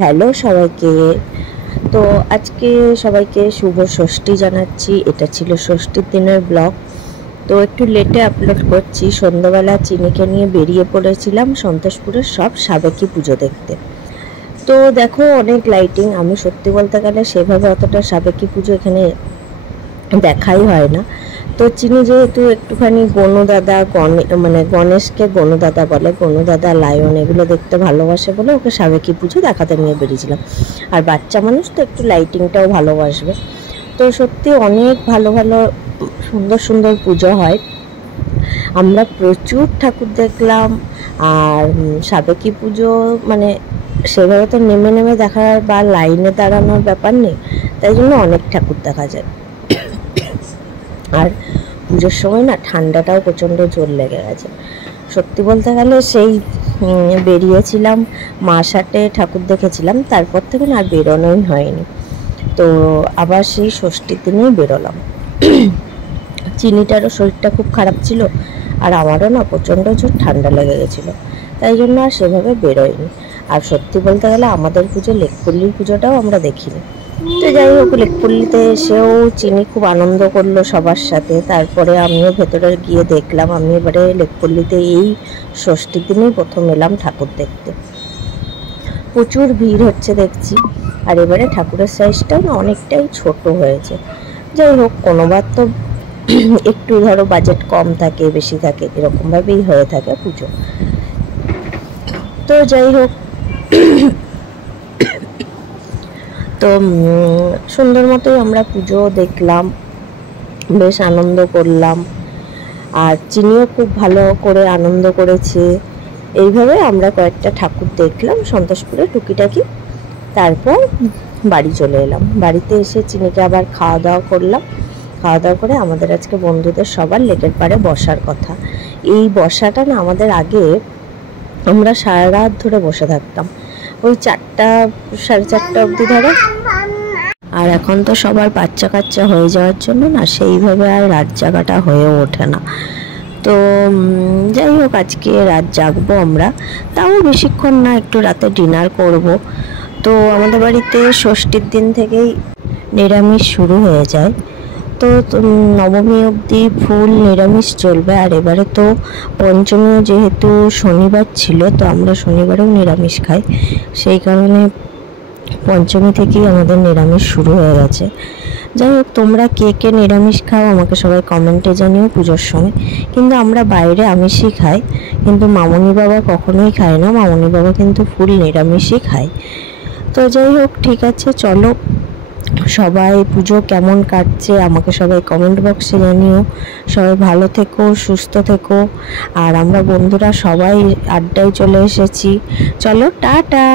Hello সবাইকে। তো আজকে সবাইকে শুভ ষষ্ঠী জানাচ্ছি। এটা ছিল ষষ্ঠীর দিনের ব্লগ। তো একটু লেটে আপলোড করছি। সন্ধ্যাবেলা চিনিকে নিয়ে বেরিয়ে পড়েছিলাম সন্তোষপুরের সব সাবেকি পুজো দেখতে। তো দেখো অনেক লাইটিং। আমি সত্যি বলতে গেলে সেভাবে অতটা সাবেকি পুজো এখানে দেখাই হয় না। তো চিনি যেহেতু একটুখানি গণদাদা মানে গণেশকে গণদাদা বলে, গণদাদা লায়ন এগুলো দেখতে ভালোবাসে বলে ওকে সাবেকি পুজো দেখাতে নিয়ে বেরিয়েছিলাম। আর বাচ্চা মানুষ তো একটু লাইটিংটাও ভালোবাসবে। তো সত্যি অনেক ভালো ভালো সুন্দর সুন্দর পুজো হয়। আমরা প্রচুর ঠাকুর দেখলাম। আর সাবেকি পুজো মানে সেভাবে তো নেমে নেমে দেখার বা লাইনে দাঁড়ানোর ব্যাপার নেই, তাই জন্য অনেক ঠাকুর দেখা যায়। আর পুজোর সময় না ঠান্ডাটাও প্রচণ্ড জোর লেগে গেছে। সত্যি বলতে গেলে সেই বেরিয়েছিলাম মাসাটে ঠাকুর দেখেছিলাম, তারপর থেকে না আর বেরোনোই হয়নি। তো আবার সেই ষষ্ঠীর দিনেই বেরোলাম। চিনিটারও শরীরটা খুব খারাপ ছিল, আর আমারও না প্রচণ্ড জোর ঠান্ডা লেগে গেছিলো, তাই জন্য আর সেভাবে বেরোয়নি। আর সত্যি বলতে গেলে আমাদের পুজো লেকপল্লির পুজোটাও আমরা দেখিনি। তো যাই হোক, লেকপল্লিতে এসেও চিনি খুব আনন্দ করলো সবার সাথে। তারপরে আমিও ভেতরে গিয়ে দেখলাম। আমি এবারে লেকপল্লিতে এই ষষ্ঠীর দিনেই প্রথম এলাম ঠাকুর দেখতে। প্রচুর ভিড় হচ্ছে দেখছি। আর এবারে ঠাকুরের সাইজটাও না অনেকটাই ছোট হয়েছে। যাই হোক, কোনোবার তো একটু ধরো বাজেট কম থাকে বেশি থাকে, এরকমভাবেই হয়ে থাকে পুজো। তো যাই হোক, তো সুন্দর মতোই আমরা পুজো দেখলাম, বেশ আনন্দ করলাম। আর চিনিও খুব ভালো করে আনন্দ করেছে। এইভাবে আমরা কয়েকটা ঠাকুর দেখলাম সন্তোষপুরে টুকিটাকি। তারপর বাড়ি চলে এলাম। বাড়িতে এসে চিনিকে আবার খাওয়া দাওয়া করলাম। খাওয়া দাওয়া করে আমাদের আজকে বন্ধুদের সবার লেকের পাড়ে বসার কথা। এই বসাটা না আমাদের আগে আমরা সারা রাত ধরে বসে থাকতাম, ওই 4টা 4:30 অবধি ধরে। আর এখন তো সবার বাচ্চা কাচ্চা হয়ে যাওয়ার জন্য না সেইভাবে আর রাত জাগাটা হয়ে ওঠে না। তো যাই হোক, আজকে রাত জাগবো আমরা, তাও বেশিক্ষণ না, একটু রাতে ডিনার করব। তো আমাদের বাড়িতে ষষ্ঠীর দিন থেকেই নিরামিষ শুরু হয়ে যায়। তো নবমী অবধি ফুল নিরামিষ চলবে। আর এবারে তো পঞ্চমীও যেহেতু শনিবার ছিল, তো আমরা শনিবারেও নিরামিষ খাই, সেই কারণে পঞ্চমী থেকেই আমাদের নিরামিষ শুরু হয়ে গেছে। যাই হোক, তোমরা কে কে নিরামিষ খাও আমাকে সবাই কমেন্টে জানিও পুজোর সময়। কিন্তু আমরা বাইরে আমিষই খাই, কিন্তু মামনি বাবা কখনোই খায় না। মামনি বাবা কিন্তু ফুল নিরামিষই খায়। তো যাই হোক, ঠিক আছে, চলো সবাই পুজো কেমন কাটছে আমাকে সবাই কমেন্ট বক্সে জানিও। সবাই ভালো থেকো, সুস্থ থেকো। আর আমরা বন্ধুরা সবাই আড্ডায় চলে এসেছি। চলো, টাটা।